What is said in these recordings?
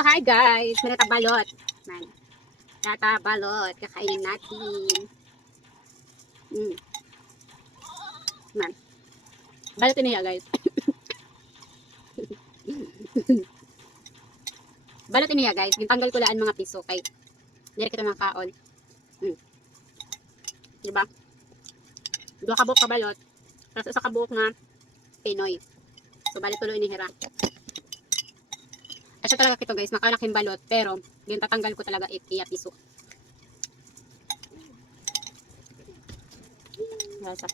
So, hi guys! May natabalot. Man. Natabalot. Kakainin natin. Man. Balotin niya guys. Balotin niya guys. Gintanggal ko laan mga piso kay nire kita mga kaon. Diba? Dua ka buok kabalot. Tapos isa ka buok nga Pinoy. So, balik tuloy ni Hira. Asya talaga kito guys. Makalaking balot. Pero, yung tatanggal ko talaga iya piso. Rasa.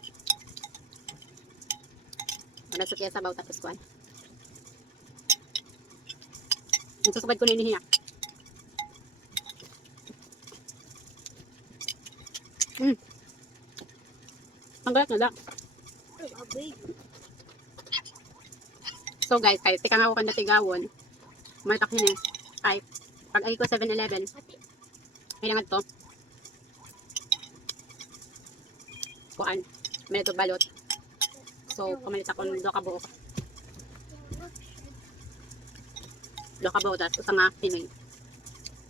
Rasa kaya sabaw tapos kuan. Susubad ko na inihiya. Ang galat na da. So guys, kahit tika nga ako kanda tigawon, martak yun eh. Kahit pag ay ko 7-Eleven, kailangan to. Kuan, may ito balot. So, kumalit ako ng doka buok. Doka buok, tapos usang nga Pinoy.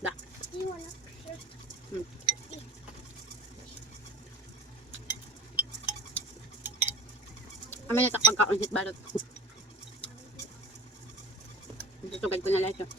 Da. Kami natak pagkaunsit balot. Susugad ko na lahat yun.